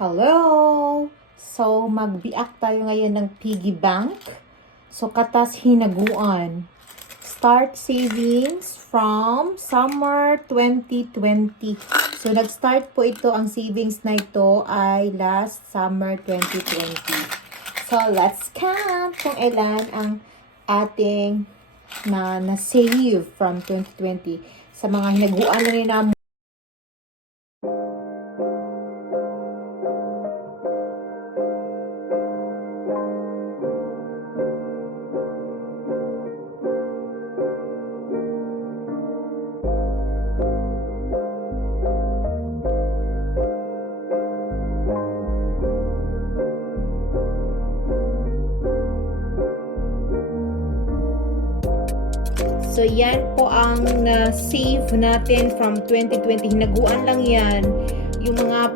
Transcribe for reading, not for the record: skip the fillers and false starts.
Hello! So, mag-biak tayo ngayon ng piggy bank. So, katas hinaguan. Start savings from summer 2020. So, nag-start po ito, ang savings na ito ay last summer 2020. So, let's count kung ilan ang ating na-save from 2020. Sa mga hinaguan na nila. So, yan po ang na-save natin from 2020. Hinaguan lang yan. Yung mga